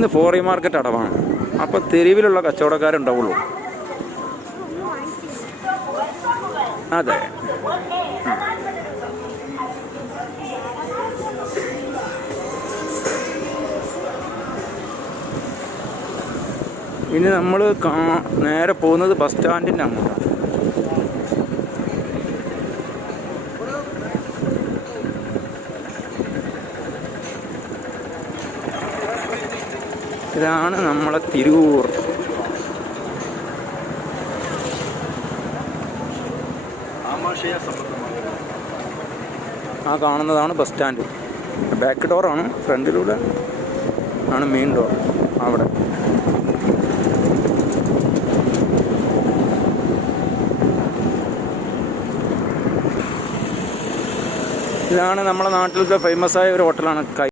ഇന്ന് ഫോറി മാർക്കറ്റ് അടവാണ്. അപ്പോൾ തെരുവിലുള്ള കച്ചവടക്കാരുണ്ടാവുള്ളൂ. അതെ. ഇനി നമ്മൾ നേരെ പോകുന്നത് ബസ് സ്റ്റാൻഡിൻ്റെ അങ്ങോട്ടാണ്. ഇതാണ് നമ്മളെ തിരൂർ. ആ കാണുന്നതാണ് ബസ് സ്റ്റാൻഡ്. ബാക്ക് ഡോറാണ്, ഫ്രണ്ടിലൂടെ ആണ് മെയിൻ ഡോർ. അവിടെ ഇതാണ് നമ്മുടെ നാട്ടിലത്തെ ഫേമസ് ആയ ഒരു ഹോട്ടലാണ്.